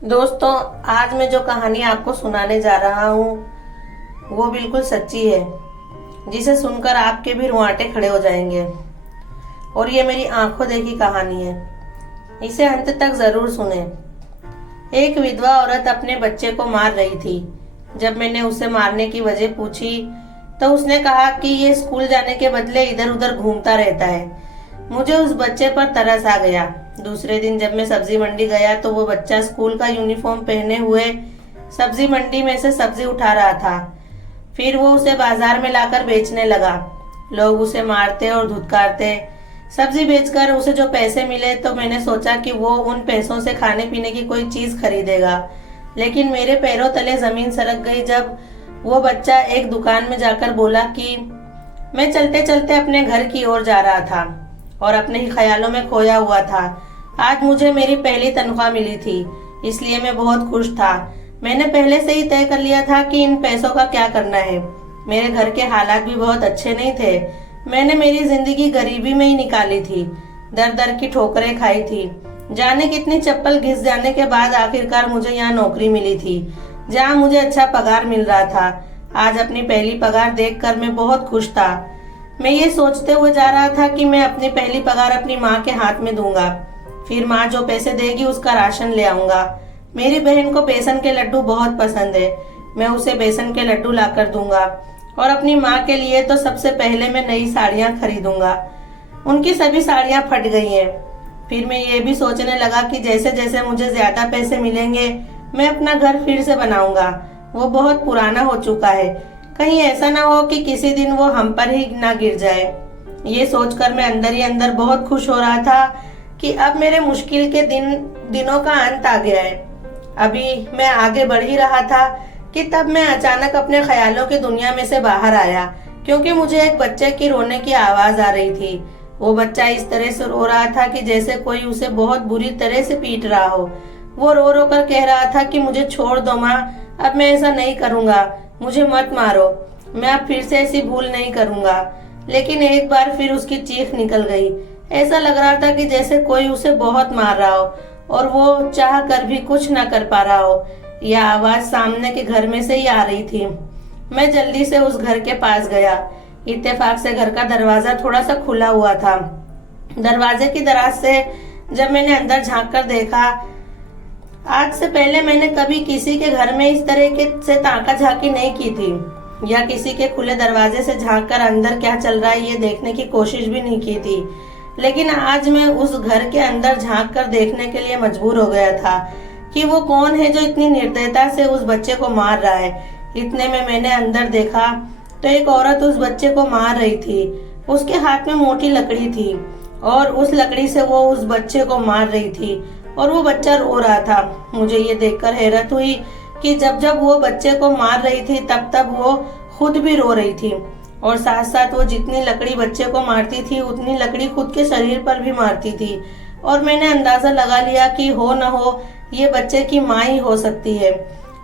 दोस्तों, आज मैं जो कहानी आपको सुनाने जा रहा हूँ वो बिल्कुल सच्ची है, जिसे सुनकर आपके भी रुआंटे खड़े हो जाएंगे। और ये मेरी आंखों देखी कहानी है, इसे अंत तक जरूर सुने। एक विधवा औरत अपने बच्चे को मार रही थी। जब मैंने उसे मारने की वजह पूछी तो उसने कहा कि ये स्कूल जाने के बदले इधर उधर घूमता रहता है। मुझे उस बच्चे पर तरस आ गया। दूसरे दिन जब मैं सब्जी मंडी गया तो वो बच्चा स्कूल का यूनिफॉर्म पहने हुए सब्जी मंडी में से सब्जी उठा रहा था। फिर वो उसे बाजार में लाकर बेचने लगा। लोग उसे मारते और धुतकारते। सब्जी बेचकर उसे जो पैसे मिले तो मैंने सोचा कि वो उन पैसों से खाने पीने की कोई चीज खरीदेगा। लेकिन मेरे पैरों तले जमीन सरक गई जब वो बच्चा एक दुकान में जाकर बोला कि मैं चलते चलते अपने घर की ओर जा रहा था और अपने ही ख्यालों में खोया हुआ था। आज मुझे मेरी पहली तनख्वाह मिली थी, इसलिए मैं बहुत खुश था। मैंने पहले से ही तय कर लिया था कि इन पैसों का क्या करना है। मेरे घर के हालात भी बहुत अच्छे नहीं थे। मैंने मेरी जिंदगी गरीबी में ही निकाली थी, दर दर की ठोकरें खाई थी। जाने कितनी चप्पल घिस जाने के बाद आखिरकार मुझे यहाँ नौकरी मिली थी, जहाँ मुझे अच्छा पगार मिल रहा था। आज अपनी पहली पगार देखकर मैं बहुत खुश था। मैं ये सोचते हुए जा रहा था कि मैं अपनी पहली पगार अपनी माँ के हाथ में दूंगा। फिर माँ जो पैसे देगी उसका राशन ले आऊंगा। मेरी बहन को बेसन के लड्डू बहुत पसंद है, मैं उसे बेसन के लड्डू लाकर दूंगा। और अपनी माँ के लिए तो सबसे पहले मैं नई साड़ियाँ खरीदूंगा। उनकी सभी साड़ियाँ फट गई हैं। फिर मैं ये भी सोचने लगा कि जैसे जैसे मुझे ज्यादा पैसे मिलेंगे मैं अपना घर फिर से बनाऊंगा। वो बहुत पुराना हो चुका है, कहीं ऐसा ना हो कि किसी दिन वो हम पर ही ना गिर जाए। ये सोचकर मैं अंदर ही अंदर बहुत खुश हो रहा था कि अब मेरे मुश्किल के दिनों का अंत आ गया है। अभी मैं आगे बढ़ ही रहा था कि तब मैं अचानक अपने ख्यालों की दुनिया में से बाहर आया, क्योंकि मुझे एक बच्चे की रोने की आवाज आ रही थी। वो बच्चा इस तरह से रो रहा था कि जैसे कोई उसे बहुत बुरी तरह से पीट रहा हो। वो रो रो कर कह रहा था कि मुझे छोड़ दो माँ, अब मैं ऐसा नहीं करूँगा, मुझे मत मारो, मैं अब फिर से ऐसी भूल नहीं करूँगा। लेकिन एक बार फिर उसकी चीख निकल गई। ऐसा लग रहा था कि जैसे कोई उसे बहुत मार रहा हो और वो चाह कर भी कुछ न कर पा रहा हो। यह आवाज सामने के घर में से ही आ रही थी। मैं जल्दी से उस घर के पास गया। इत्तेफाक से घर का दरवाजा थोड़ा सा खुला हुआ था। दरवाजे की दराज से जब मैंने अंदर झांक कर देखा, आज से पहले मैंने कभी किसी के घर में इस तरह के से ताका झाकी नहीं की थी, या किसी के खुले दरवाजे से झांक कर अंदर क्या चल रहा है ये देखने की कोशिश भी नहीं की थी। लेकिन आज मैं उस घर के अंदर झांक कर देखने के लिए मजबूर हो गया था कि वो कौन है जो इतनी निर्दयता से उस बच्चे को मार रहा है। इतने में मैंने अंदर देखा तो एक औरत उस बच्चे को मार रही थी। उसके हाथ में मोटी लकड़ी थी और उस लकड़ी से वो उस बच्चे को मार रही थी और वो बच्चा रो रहा था। मुझे ये देखकर हैरत हुई कि जब जब वो बच्चे को मार रही थी तब तब वो खुद भी रो रही थी, और साथ साथ वो जितनी लकड़ी बच्चे को मारती थी उतनी लकड़ी खुद के शरीर पर भी मारती थी। और मैंने अंदाजा लगा लिया कि हो न हो ये बच्चे की माँ ही हो सकती है,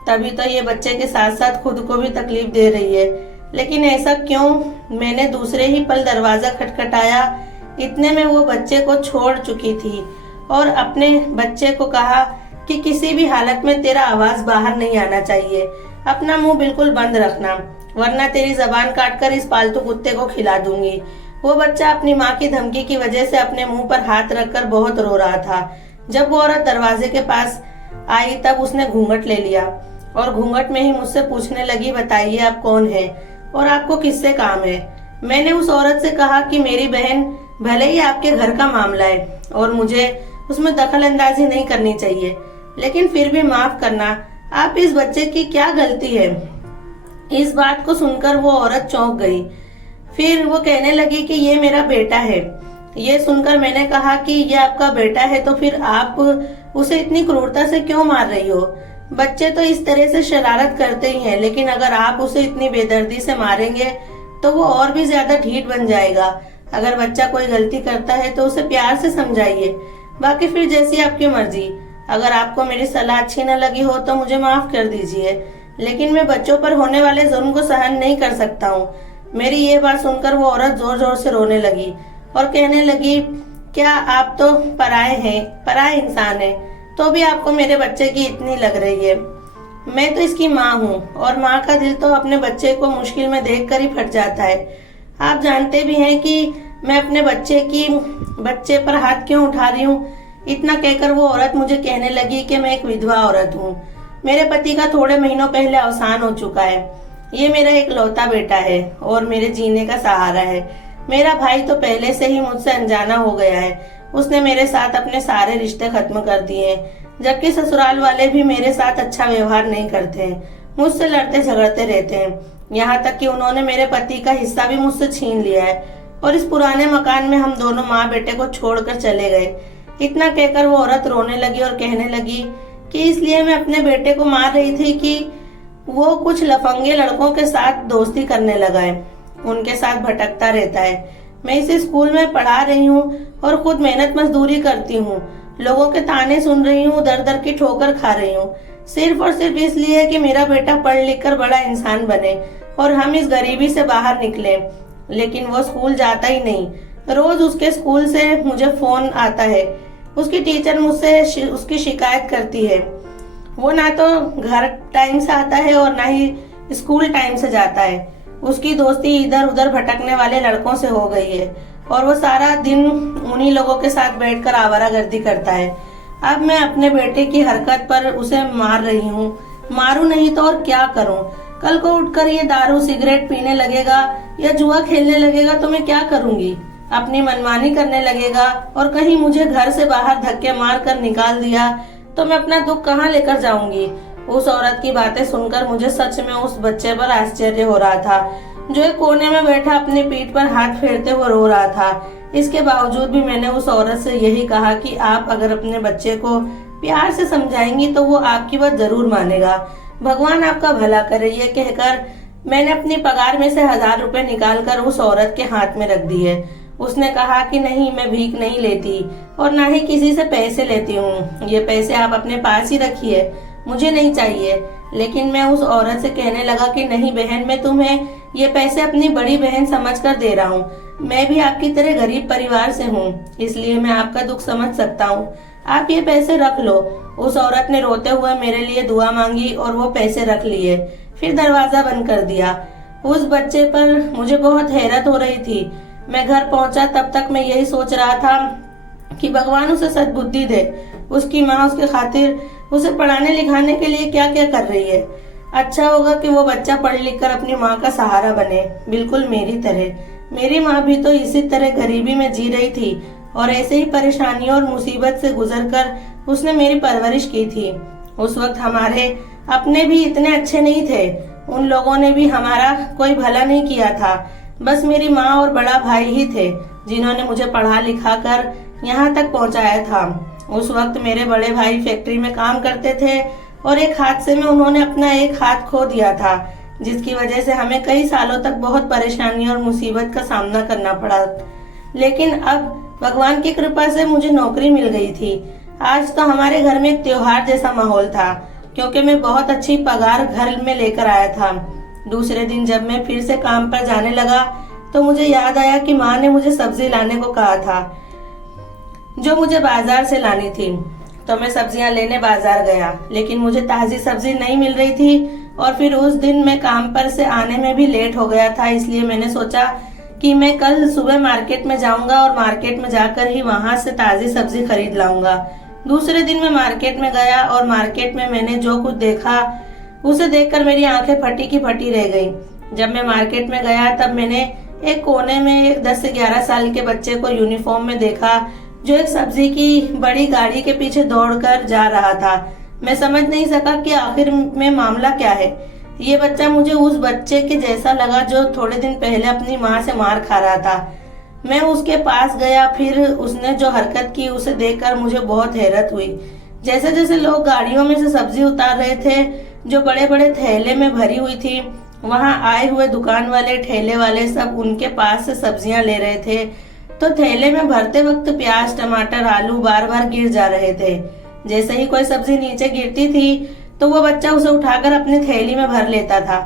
तभी तो ये बच्चे के साथ साथ खुद को भी तकलीफ दे रही है। लेकिन ऐसा क्यों? मैंने दूसरे ही पल दरवाजा खटखटाया। इतने में वो बच्चे को छोड़ चुकी थी और अपने बच्चे को कहा कि किसी भी हालत में तेरा आवाज बाहर नहीं आना चाहिए, अपना मुंह बिल्कुल बंद रखना, वरना तेरी जबान काटकर इस पालतू कुत्ते को खिला दूंगी। वो बच्चा अपनी माँ की धमकी की वजह से अपने मुंह पर हाथ रखकर बहुत रो रहा था। जब वो औरत दरवाजे के पास आई तब उसने घूंघट ले लिया और घूंघट में ही मुझसे पूछने लगी, बताइए आप कौन है और आपको किससे काम है। मैंने उस औरत से कहा कि मेरी बहन भले ही आपके घर का मामला है और मुझे उसमें दखल अंदाजी नहीं करनी चाहिए, लेकिन फिर भी माफ करना, आप इस बच्चे की क्या गलती है। इस बात को सुनकर वो औरत चौंक गई। फिर वो कहने लगी कि ये मेरा बेटा है। ये सुनकर मैंने कहा कि ये आपका बेटा है तो फिर आप उसे इतनी क्रूरता से क्यों मार रही हो। बच्चे तो इस तरह से शरारत करते ही हैं, लेकिन अगर आप उसे इतनी बेदर्दी से मारेंगे तो वो और भी ज्यादा ढीठ बन जाएगा। अगर बच्चा कोई गलती करता है तो उसे प्यार से समझाइए, बाकी फिर जैसी आपकी मर्जी। अगर आपको मेरी सलाह अच्छी न लगी हो तो मुझे माफ कर दीजिए, लेकिन मैं बच्चों पर होने वाले जुल्म को सहन नहीं कर सकता हूँ। मेरी ये बात सुनकर वो औरत जोर जोर से रोने लगी और कहने लगी, क्या आप तो पराए हैं, पराए इंसान हैं। तो भी आपको मेरे बच्चे की इतनी लग रही है। मैं तो इसकी माँ हूँ और माँ का दिल तो अपने बच्चे को मुश्किल में देखकर ही फट जाता है। आप जानते भी हैं कि मैं अपने बच्चे पर हाथ क्यों उठा रही हूँ। इतना कहकर वो औरत मुझे कहने लगी कि मैं एक विधवा औरत हूँ। मेरे पति का थोड़े महीनों पहले अवसान हो चुका है। ये मेरा एक लौता बेटा है और मेरे जीने का सहारा है। मेरा भाई तो पहले से ही मुझसे अनजाना हो गया है। उसने मेरे साथ अपने सारे रिश्ते खत्म कर दिए हैं, जबकि ससुराल वाले भी मेरे साथ अच्छा व्यवहार नहीं करते हैं, मुझसे लड़ते झगड़ते रहते हैं। यहाँ तक कि उन्होंने मेरे पति का हिस्सा भी मुझसे छीन लिया है और इस पुराने मकान में हम दोनों माँ बेटे को छोड़कर चले गए। इतना कहकर वो औरत रोने लगी और कहने लगी कि इसलिए मैं अपने बेटे को मार रही थी कि वो कुछ लफंगे लड़कों के साथ दोस्ती करने लगा है, उनके साथ भटकता रहता है। मैं इसे स्कूल में पढ़ा रही हूँ और खुद मेहनत मजदूरी करती हूँ, लोगों के ताने सुन रही हूँ, दर दर की ठोकर खा रही हूँ, सिर्फ और सिर्फ इसलिए कि मेरा बेटा पढ़ लिख कर बड़ा इंसान बने और हम इस गरीबी से बाहर निकले। लेकिन वो स्कूल जाता ही नहीं। रोज उसके स्कूल से मुझे फोन आता है। उसकी टीचर मुझसे उसकी शिकायत करती है। वो ना तो घर टाइम से आता है और ना ही स्कूल टाइम से जाता है। उसकी दोस्ती इधर उधर भटकने वाले लड़कों से हो गई है और वो सारा दिन उन्हीं लोगों के साथ बैठकर आवारागर्दी करता है। अब मैं अपने बेटे की हरकत पर उसे मार रही हूँ। मारूं नहीं तो और क्या करूँ? कल को उठकर ये दारू सिगरेट पीने लगेगा या जुआ खेलने लगेगा तो मैं क्या करूँगी? अपनी मनमानी करने लगेगा और कहीं मुझे घर से बाहर धक्के मार कर निकाल दिया तो मैं अपना दुख कहाँ लेकर जाऊंगी? उस औरत की बातें सुनकर मुझे सच में उस बच्चे पर आश्चर्य हो रहा था, जो एक कोने में बैठा अपनी पीठ पर हाथ फेरते हुए रो रहा था। इसके बावजूद भी मैंने उस औरत से यही कहा कि आप अगर अपने बच्चे को प्यार से समझाएंगी तो वो आपकी बात जरूर मानेगा। भगवान आपका भला करे। ये कहकर मैंने अपनी पगार में से 1000 रुपए निकालकर उस औरत के हाथ में रख दिए। उसने कहा कि नहीं, मैं भीख नहीं लेती और ना ही किसी से पैसे लेती हूँ। ये पैसे आप अपने पास ही रखिए, मुझे नहीं चाहिए। लेकिन मैं उस औरत से कहने लगा कि नहीं बहन, मैं तुम्हें ये पैसे अपनी बड़ी बहन समझकर दे रहा हूँ। मैं भी आपकी तरह गरीब परिवार से हूँ, इसलिए मैं आपका दुख समझ सकता हूँ। आप ये पैसे रख लो। उस औरत ने रोते हुए मेरे लिए दुआ मांगी और वो पैसे रख लिए, फिर दरवाजा बंद कर दिया। उस बच्चे पर मुझे बहुत हैरत हो रही थी। मैं घर पहुंचा तब तक मैं यही सोच रहा था कि भगवान उसे सद्बुद्धि दे। उसकी माँ उसके खातिर उसे पढ़ाने लिखाने के लिए क्या क्या कर रही है। अच्छा होगा कि वो बच्चा पढ़ लिख कर अपनी माँ का सहारा बने, बिल्कुल मेरी तरह। मेरी माँ भी तो इसी तरह गरीबी में जी रही थी और ऐसे ही परेशानियों और मुसीबत से गुजरकर उसने मेरी परवरिश की थी। उस वक्त हमारे अपने भी इतने अच्छे नहीं थे। उन लोगों ने भी हमारा कोई भला नहीं किया था। बस मेरी माँ और बड़ा भाई ही थे जिन्होंने मुझे पढ़ा लिखा कर यहाँ तक पहुँचाया था। उस वक्त मेरे बड़े भाई फैक्ट्री में काम करते थे और एक हादसे में उन्होंने अपना एक हाथ खो दिया था, जिसकी वजह से हमें कई सालों तक बहुत परेशानी और मुसीबत का सामना करना पड़ा। लेकिन अब भगवान की कृपा से मुझे नौकरी मिल गई थी। आज तो हमारे घर में एक त्योहार जैसा माहौल था, क्योंकि मैं बहुत अच्छी पगार घर में लेकर आया था। दूसरे दिन जब मैं फिर से काम पर जाने लगा तो मुझे याद आया कि माँ ने मुझे सब्जी लाने को कहा था, जो मुझे बाजार से लानी थी। तो मैं सब्जियां लेने बाजार गया, लेकिन मुझे ताजी सब्जी नहीं मिल रही थी और फिर उस दिन मैं काम पर से आने में भी लेट हो गया था। इसलिए मैंने सोचा कि मैं कल सुबह मार्केट में जाऊंगा और मार्केट में जाकर ही वहां से ताजी सब्जी खरीद लाऊंगा। दूसरे दिन मैं मार्केट में गया और मार्केट में मैंने जो कुछ देखा उसे देखकर मेरी आंखें फटी की फटी रह गईं। जब मैं मार्केट में गया तब मैंने एक कोने में एक 10 से 11 साल के बच्चे को यूनिफॉर्म में देखा, जो एक सब्जी की बड़ी गाड़ी के पीछे दौड़कर जा रहा था। मैं समझ नहीं सका कि आखिर में मामला क्या है। ये बच्चा मुझे उस बच्चे के जैसा लगा जो थोड़े दिन पहले अपनी माँ से मार खा रहा था। मैं उसके पास गया, फिर उसने जो हरकत की उसे देखकर मुझे बहुत हैरत हुई। जैसे जैसे लोग गाड़ियों में से सब्जी उतार रहे थे जो बड़े बड़े थैले में भरी हुई थी, वहां आए हुए दुकान वाले ठेले वाले सब उनके पास से सब्जियां ले रहे थे। तो थैले में भरते वक्त प्याज टमाटर आलू बार बार गिर जा रहे थे। जैसे ही कोई सब्जी नीचे गिरती थी तो वो बच्चा उसे उठाकर अपनी थैली में भर लेता था।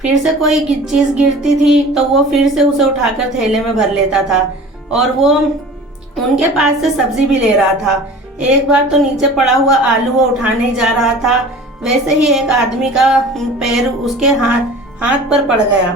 फिर से कोई चीज गिरती थी तो वो फिर से उसे उठाकर थैले में भर लेता था और वो उनके पास से सब्जी भी ले रहा था। एक बार तो नीचे पड़ा हुआ आलू वो उठाने जा रहा था, वैसे ही एक आदमी का पैर उसके हाथ पर पड़ गया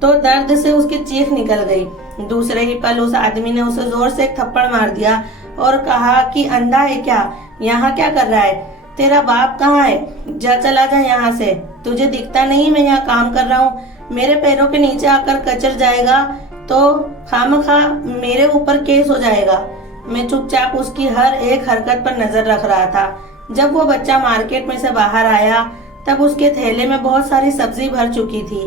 तो दर्द से उसकी चीख निकल गई। दूसरे ही पल उस आदमी ने उसे जोर से एक थप्पड़ मार दिया और कहा कि अंधा है क्या, यहाँ क्या कर रहा है, तेरा बाप कहाँ है, जा चला जा यहाँ से, तुझे दिखता नहीं मैं यहाँ काम कर रहा हूँ, मेरे पैरों के नीचे आकर कचर जाएगा तो खामखा मेरे ऊपर केस हो जाएगा। मैं चुपचाप उसकी हर एक हरकत पर नजर रख रहा था। जब वो बच्चा मार्केट में से बाहर आया तब उसके थैले में बहुत सारी सब्जी भर चुकी थी।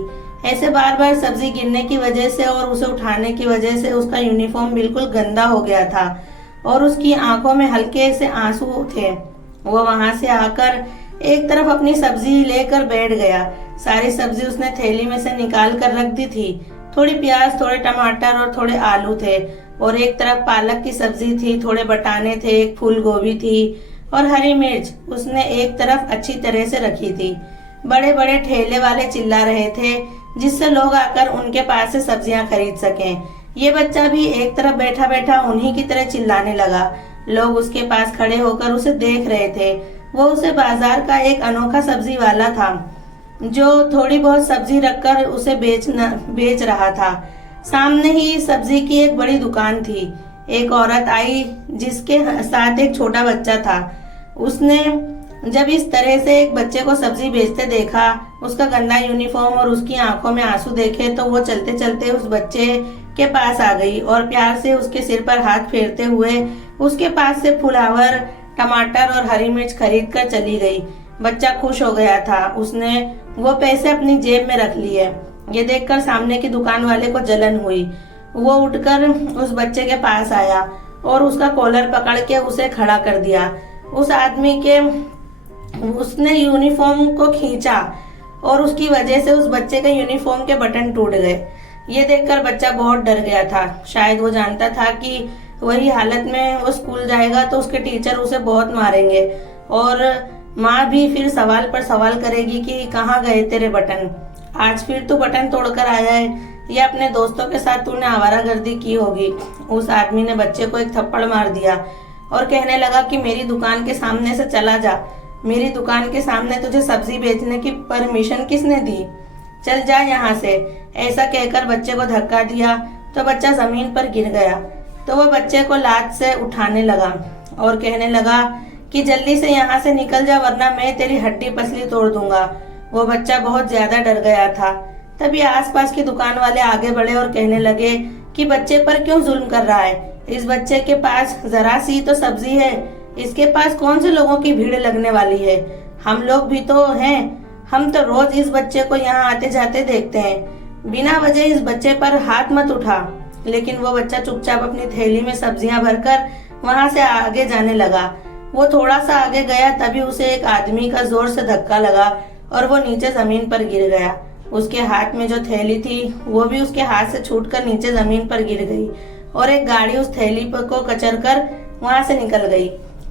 ऐसे बार बार सब्जी गिरने की वजह से और उसे उठाने की वजह से उसका यूनिफॉर्म बिल्कुल गंदा हो गया था और उसकी आंखों में हल्के से आंसू थे। वो वहां से आकर एक तरफ अपनी सब्जी लेकर बैठ गया। सारी सब्जी उसने थैली में से निकाल कर रख दी थी। थोड़ी प्याज, थोड़े टमाटर और थोड़े आलू थे और एक तरफ पालक की सब्जी थी, थोड़े बटाने थे, एक फूल गोभी थी और हरी मिर्च उसने एक तरफ अच्छी तरह से रखी थी। बड़े बड़े ठेले वाले चिल्ला रहे थे जिससे लोग आकर उनके पास से सब्जियां खरीद सकें। ये बच्चा भी एक तरफ बैठा बैठा उन्हीं की तरह चिल्लाने लगा। लोग उसके पास खड़े होकर उसे देख रहे थे। वो उसे बाजार का एक अनोखा सब्जी वाला था जो थोड़ी बहुत सब्जी रखकर उसे बेच रहा था। सामने ही सब्जी की एक बड़ी दुकान थी। एक औरत आई जिसके साथ एक छोटा बच्चा था। उसने जब इस तरह से एक बच्चे को सब्जी बेचते देखा, उसका गंदा यूनिफॉर्म और उसकी आंखों में आंसू देखे तो वो चलते चलते उस बच्चे के पास आ गई और प्यार से उसके सिर पर हाथ फेरते हुए उसके पास से फुलावर, टमाटर और हरी मिर्च खरीद कर चली गई। बच्चा खुश हो गया था। उसने वो पैसे अपनी जेब में रख लिए। ये देखकर सामने की दुकान वाले को जलन हुई। वो उठकर उस बच्चे के पास आया और उसका कॉलर पकड़ के उसे खड़ा कर दिया। उस आदमी के उसने यूनिफॉर्म को खींचा और उसकी वजह से उस बच्चे के यूनिफॉर्म के बटन टूट गए। ये देखकर बच्चा बहुत डर गया था। शायद वो जानता था कि वही हालत में वो स्कूल जाएगा तो उसके टीचर उसे बहुत मारेंगे और माँ भी फिर सवाल पर सवाल करेगी कि कहाँ गए तेरे बटन, आज फिर तू बटन तोड़कर आया है या अपने दोस्तों के साथ तूने आवारागर्दी की होगी। उस आदमी ने बच्चे को एक थप्पड़ मार दिया और कहने लगा कि मेरी दुकान के सामने से चला जा। मेरी दुकान के सामने तुझे सब्जी बेचने की परमिशन किसने दी, चल जा यहाँ से। ऐसा कहकर बच्चे को धक्का दिया तो बच्चा जमीन पर गिर गया। तो वो बच्चे को लात से उठाने लगा और कहने लगा कि जल्दी से यहाँ से निकल जा वरना मैं तेरी हड्डी पसली तोड़ दूंगा। वो बच्चा बहुत ज्यादा डर गया था। तभी आसपास की दुकान वाले आगे बढ़े और कहने लगे कि बच्चे पर क्यों जुल्म कर रहा है, इस बच्चे के पास जरा सी तो सब्जी है, इसके पास कौन से लोगों की भीड़ लगने वाली है, हम लोग भी तो हैं, हम तो रोज इस बच्चे को यहाँ आते जाते देखते हैं, बिना वजह इस बच्चे पर हाथ मत उठा। लेकिन वो बच्चा चुपचाप अपनी थैली में सब्जियां भरकर वहां से आगे जाने लगा। वो थोड़ा सा आगे गया तभी उसे एक आदमी का जोर से धक्का लगा और वो नीचे जमीन पर गिर गया। उसके हाथ में जो थैली थी वो भी उसके हाथ से छूटकर नीचे जमीन पर गिर गई और एक गाड़ी उस थैली को कचरकर वहां से निकल गई।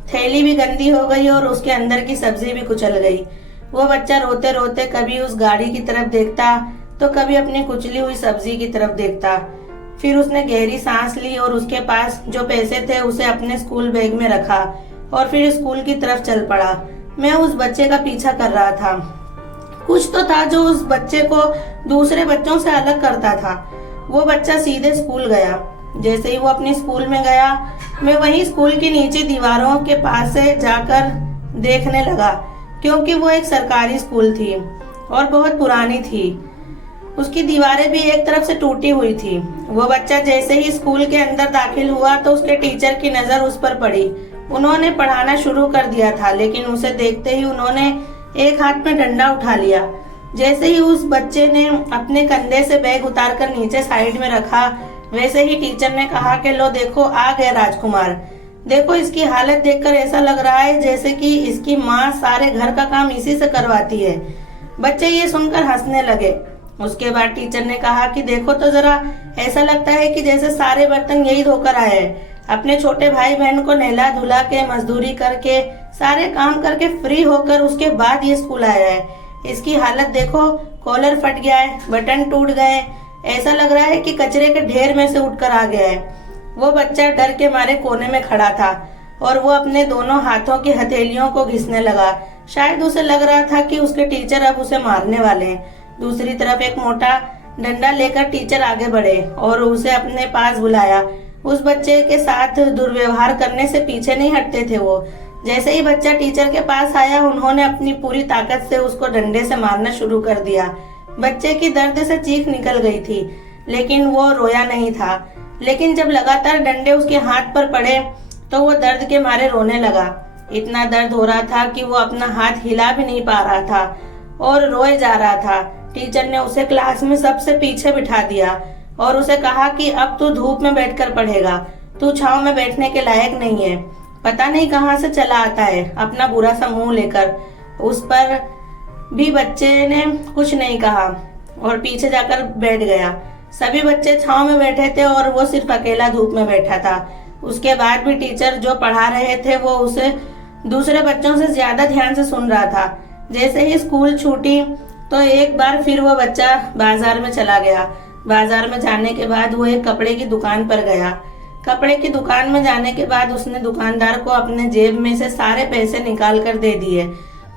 थैली भी गंदी हो गई और उसके अंदर की सब्जी भी कुचल गई। वो बच्चा रोते रोते कभी उस गाड़ी की तरफ देखता तो कभी अपनी कुचली हुई सब्जी की तरफ देखता। फिर उसने गहरी सांस ली और उसके पास जो पैसे थे उसे अपने स्कूल बैग में रखा और फिर स्कूल की तरफ चल पड़ा। मैं उस बच्चे का पीछा कर रहा था। कुछ तो था जो उस बच्चे को दूसरे बच्चों से अलग करता था। वो बच्चा सीधे स्कूल गया। जैसे ही वो अपनी स्कूल में गया, मैं वही स्कूल की नीचे दीवारों के पास से जाकर देखने लगा, क्योंकि वो एक सरकारी स्कूल थी और बहुत पुरानी थी। उसकी दीवारें भी एक तरफ से टूटी हुई थी। वो बच्चा जैसे ही स्कूल के अंदर दाखिल हुआ तो उसके टीचर की नजर उस पर पड़ी। उन्होंने पढ़ाना शुरू कर दिया था, लेकिन उसे देखते ही उन्होंने एक हाथ में डंडा उठा लिया। जैसे ही उस बच्चे ने अपने कंधे से बैग उतारकर नीचे साइड में रखा, वैसे ही टीचर ने कहा कि लो देखो आ गया राजकुमार। देखो इसकी हालत देखकर ऐसा लग रहा है जैसे कि इसकी माँ सारे घर का काम इसी से करवाती है। बच्चे ये सुनकर हंसने लगे। उसके बाद टीचर ने कहा कि देखो तो जरा, ऐसा लगता है कि जैसे सारे बर्तन यही धोकर आए हैं। अपने छोटे भाई बहन को नहला धुला के, मजदूरी करके, सारे काम करके फ्री होकर उसके बाद ये स्कूल आया है। इसकी हालत देखो, कॉलर फट गया है, बटन टूट गए, ऐसा लग रहा है कि कचरे के ढेर में से उठकर आ गया है। वो बच्चा डर के मारे कोने में खड़ा था। और वो अपने दोनों हाथों की हथेलियों को घिसने लगा। शायद उसे लग रहा था कि उसके टीचर अब उसे मारने वाले हैं। दूसरी तरफ एक मोटा डंडा लेकर टीचर आगे बढ़े और उसे अपने पास बुलाया। उस बच्चे के साथ दुर्व्यवहार करने से पीछे नहीं हटते थे वो। जैसे ही बच्चा टीचर के पास आया, उन्होंने अपनी पूरी ताकत से उसको डंडे से मारना शुरू कर दिया। बच्चे की दर्द से चीख निकल गई थी, लेकिन वो रोया नहीं था। लेकिन जब लगातार डंडे उसके हाथ पर पड़े तो वो दर्द के मारे रोने लगा। इतना दर्द हो रहा था कि वो अपना हाथ हिला भी नहीं पा रहा था और रोए जा रहा था। टीचर ने उसे क्लास में सबसे पीछे बिठा दिया और उसे कहा कि अब तू धूप में बैठकर पढ़ेगा, तू छांव में बैठने के लायक नहीं है। पता नहीं कहाँ से चला आता है अपना बुरा सा मुंह लेकर। उस पर भी बच्चे ने कुछ नहीं कहा और पीछे जाकर बैठ गया। सभी बच्चे छांव में बैठे थे और वो सिर्फ अकेला धूप में बैठा था। उसके बाद भी टीचर जो पढ़ा रहे थे वो उसे दूसरे बच्चों से ज्यादा ध्यान से सुन रहा था। जैसे ही स्कूल छूटी तो एक बार फिर वो बच्चा बाजार में चला गया। बाजार में जाने के बाद वो एक कपड़े की दुकान पर गया। कपड़े की दुकान में जाने के बाद उसने दुकानदार को अपने जेब में से सारे पैसे निकाल कर दे दिए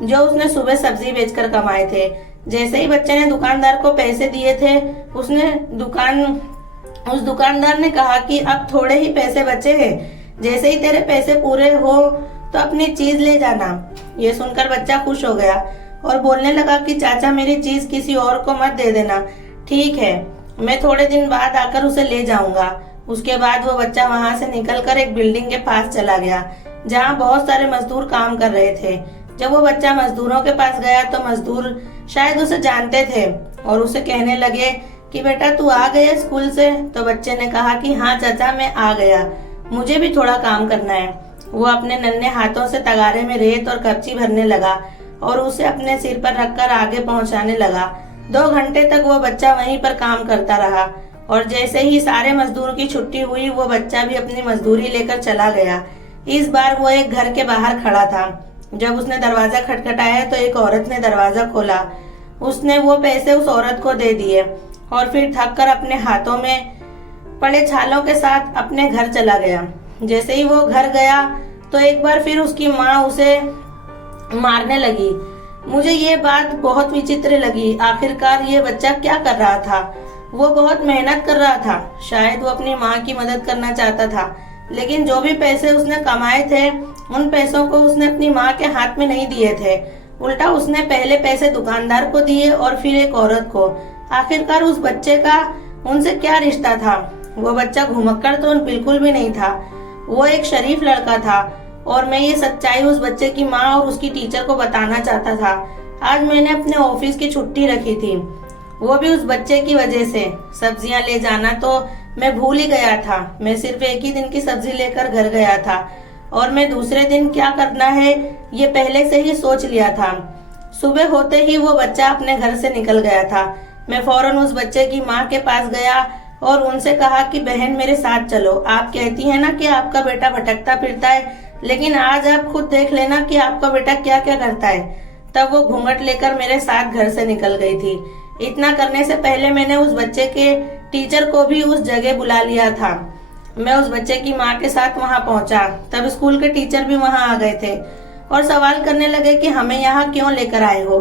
जो उसने सुबह सब्जी बेचकर कमाए थे। जैसे ही बच्चे ने दुकानदार को पैसे दिए थे, उस दुकानदार ने कहा कि अब थोड़े ही पैसे बचे हैं, जैसे ही तेरे पैसे पूरे हो तो अपनी चीज ले जाना। ये सुनकर बच्चा खुश हो गया और बोलने लगा कि चाचा, मेरी चीज किसी और को मत दे देना। ठीक है, मैं थोड़े दिन बाद आकर उसे ले जाऊंगा। उसके बाद वो बच्चा वहां से निकलकर एक बिल्डिंग के पास चला गया जहां बहुत सारे मजदूर काम कर रहे थे। जब वो बच्चा मजदूरों के पास गया तो मजदूर शायद उसे जानते थे और उसे कहने लगे कि बेटा तू आ गया स्कूल से। तो बच्चे ने कहा कि हाँ चाचा, मैं आ गया, मुझे भी थोड़ा काम करना है। वो अपने नन्हे हाथों से तगारे में रेत और कपची भरने लगा और उसे अपने सिर पर रखकर आगे पहुंचाने लगा। 2 घंटे तक वो बच्चा वहीं पर काम करता रहा और जैसे ही सारे मजदूरों की छुट्टी हुई, वो बच्चा भी अपनी मजदूरी लेकर चला गया। इस बार वो एक घर के बाहर खड़ा था। जब उसने दरवाजा खटखटाया तो एक औरत ने दरवाजा खोला। उसने वो पैसे उस औरत को दे दिए और फिर थककर अपने हाथों में पड़े छालों के साथ अपने घर चला गया। जैसे ही वो घर गया तो एक बार फिर उसकी माँ उसे मारने लगी। मुझे ये बात बहुत विचित्र लगी। आखिरकार ये बच्चा क्या कर रहा था? वो बहुत मेहनत कर रहा था। शायद वो अपनी माँ की मदद करना चाहता था, लेकिन जो भी पैसे उसने कमाए थे उन पैसों को उसने अपनी माँ के हाथ में नहीं दिए थे। उल्टा उसने पहले पैसे दुकानदार को दिए और फिर एक औरत को। आखिरकार उस बच्चे का उनसे क्या रिश्ता था? वो बच्चा घुमक्कड़ तो बिल्कुल भी नहीं था। वो एक शरीफ लड़का था और मैं ये सच्चाई उस बच्चे की माँ और उसकी टीचर को बताना चाहता था। आज मैंने अपने ऑफिस की छुट्टी रखी थी, वो भी उस बच्चे की वजह से। सब्जियां ले जाना तो मैं भूल ही गया था। मैं सिर्फ एक ही दिन की सब्जी लेकर घर गया था और मैं दूसरे दिन क्या करना है ये पहले से ही सोच लिया था। सुबह होते ही वो बच्चा अपने घर से निकल गया था। मैं फौरन उस बच्चे की माँ के पास गया और उनसे कहा कि बहन मेरे साथ चलो। आप कहती हैं ना कि आपका बेटा भटकता फिरता है, लेकिन आज आप खुद देख लेना कि आपका बेटा क्या क्या करता है। तब वो घूंघट लेकर मेरे साथ घर से निकल गई थी। इतना करने से पहले मैंने उस बच्चे के टीचर को भी उस जगह बुला लिया था। मैं उस बच्चे की माँ के साथ वहाँ पहुँचा। तब स्कूल के टीचर भी वहाँ आ गए थे और सवाल करने लगे कि हमें यहाँ क्यों लेकर आए हो।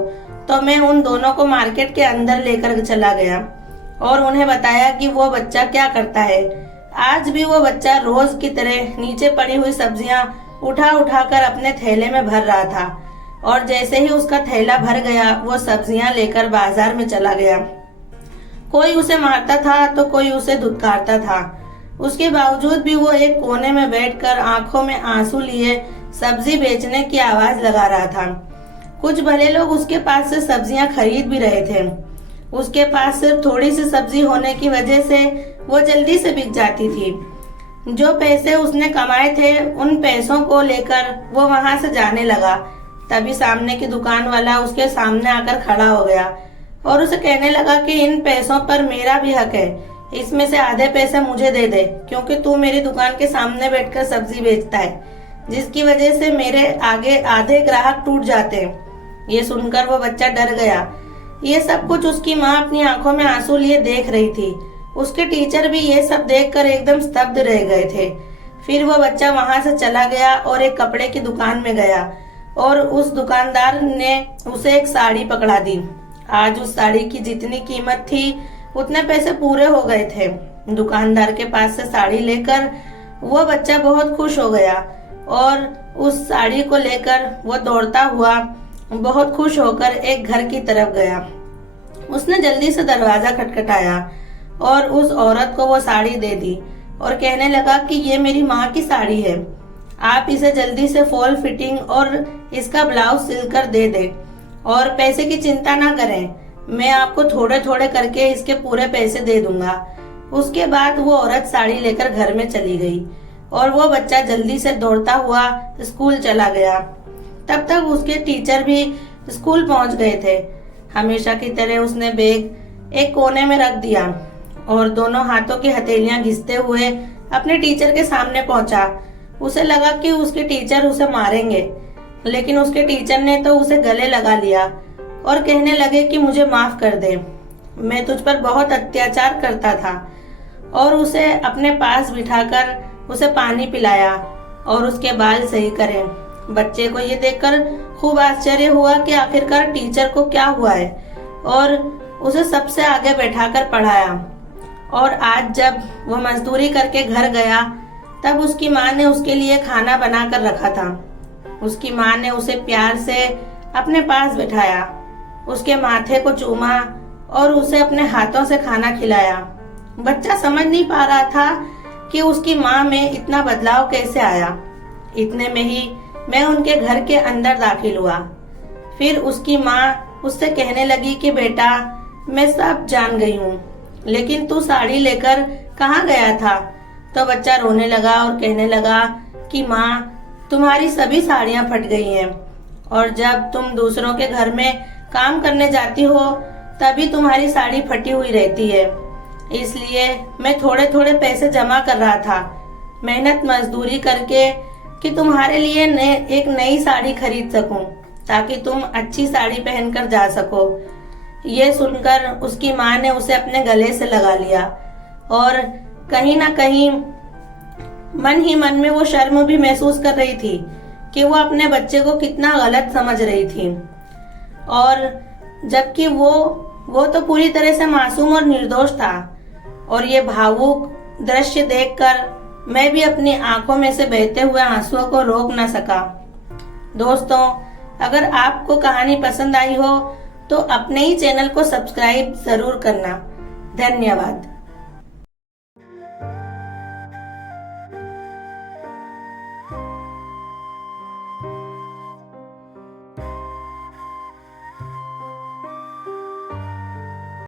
तो मैं उन दोनों को मार्केट के अंदर लेकर चला गया और उन्हें बताया कि वो बच्चा क्या करता है। आज भी वो बच्चा रोज की तरह नीचे पड़ी हुई सब्जियां उठा उठा कर अपने थैले में भर रहा था और जैसे ही उसका थैला भर गया वो सब्जियां लेकर बाजार में चला गया। कोई उसे मारता था तो कोई उसे धुतकारता था। उसके बावजूद भी वो एक कोने में बैठकर आंखों में आंसू लिए सब्जी बेचने की आवाज लगा रहा था। कुछ भले लोग उसके पास से सब्जियां खरीद भी रहे थे। उसके पास सिर्फ थोड़ी सी सब्जी होने की वजह से वो जल्दी से बिक जाती थी। जो पैसे उसने कमाए थे उन पैसों को लेकर वो वहां से जाने लगा। तभी सामने की दुकान वाला उसके सामने आकर खड़ा हो गया और उसे कहने लगा कि इन पैसों पर मेरा भी हक है, इसमें से आधे पैसे मुझे दे दे, क्योंकि तू मेरी दुकान के सामने बैठकर सब्जी बेचता है, जिसकी वजह से मेरे आगे आधे ग्राहक टूट जाते हैं। ये सुनकर वो बच्चा डर गया। ये सब कुछ उसकी माँ अपनी आंखों में आंसू लिए देख रही थी। उसके टीचर भी ये सब देखकर एकदम स्तब्ध रह गए थे। फिर वो बच्चा वहां से चला गया और एक कपड़े की दुकान में गया और उस दुकानदार ने उसे एक साड़ी पकड़ा दी। आज उस साड़ी की जितनी कीमत थी उतने पैसे पूरे हो गए थे। दुकानदार के पास से साड़ी लेकर वो बच्चा बहुत खुश हो गया और उस साड़ी को लेकर वो दौड़ता हुआ बहुत खुश होकर एक घर की तरफ गया। उसने जल्दी से दरवाजा खटखटाया और उस औरत को वो साड़ी दे दी और कहने लगा कि ये मेरी माँ की साड़ी है, आप इसे जल्दी से फॉल फिटिंग और इसका ब्लाउज सिलकर दे दे और पैसे की चिंता ना करें, मैं आपको थोड़े थोड़े करके इसके पूरे पैसे दे दूंगा। उसके बाद वो औरत साड़ी लेकर घर में चली गई और वो बच्चा जल्दी से दौड़ता हुआ स्कूल चला गया। तब तक उसके टीचर भी स्कूल पहुंच गए थे। हमेशा की तरह उसने बैग एक कोने में रख दिया और दोनों हाथों की हथेलियां घिसते हुए अपने टीचर के सामने पहुंचा। उसे लगा कि उसके टीचर उसे मारेंगे, लेकिन उसके टीचर ने तो उसे गले लगा लिया और कहने लगे कि मुझे माफ कर दे, मैं तुझ पर बहुत अत्याचार करता था। और उसे अपने पास बिठाकर उसे पानी पिलाया और उसके बाल सही करे। बच्चे को ये देखकर खूब आश्चर्य हुआ कि आखिरकार टीचर को क्या हुआ है और उसे सबसे आगे बैठाकर पढ़ाया। और आज जब वो मजदूरी करके घर गया तब उसकी माँ ने उसके लिए खाना बना कर रखा था। उसकी माँ ने उसे प्यार से अपने पास बिठाया, उसके माथे को चूमा और उसे अपने हाथों से खाना खिलाया। बच्चा समझ नहीं पा रहा था कि उसकी माँ में इतना बदलाव कैसे आया। इतने में ही मैं उनके घर के अंदर दाखिल हुआ। फिर उसकी माँ उससे कहने लगी कि बेटा, मैं सब जान गई हूँ, लेकिन तू साड़ी लेकर कहाँ गया था? तो बच्चा रोने लगा और कहने लगा कि माँ, तुम्हारी सभी साड़ियाँ फट गई हैं और जब तुम दूसरों के घर में काम करने जाती हो तभी तुम्हारी साड़ी फटी हुई रहती है, इसलिए मैं थोड़े थोड़े पैसे जमा कर रहा था, मेहनत मजदूरी करके, कि तुम्हारे लिए एक नई साड़ी खरीद सकूं ताकि तुम अच्छी साड़ी पहनकर जा सको। ये सुनकर उसकी माँ ने उसे अपने गले से लगा लिया और कहीं ना कहीं मन ही मन में वो शर्म भी महसूस कर रही थी कि वो अपने बच्चे को कितना गलत समझ रही थी। और जबकि वो तो पूरी तरह से मासूम और निर्दोष था। और ये भावुक दृश्य देखकर मैं भी अपनी आंखों में से बहते हुए आंसुओं को रोक न सका। दोस्तों, अगर आपको कहानी पसंद आई हो तो अपने ही चैनल को सब्सक्राइब जरूर करना। धन्यवाद।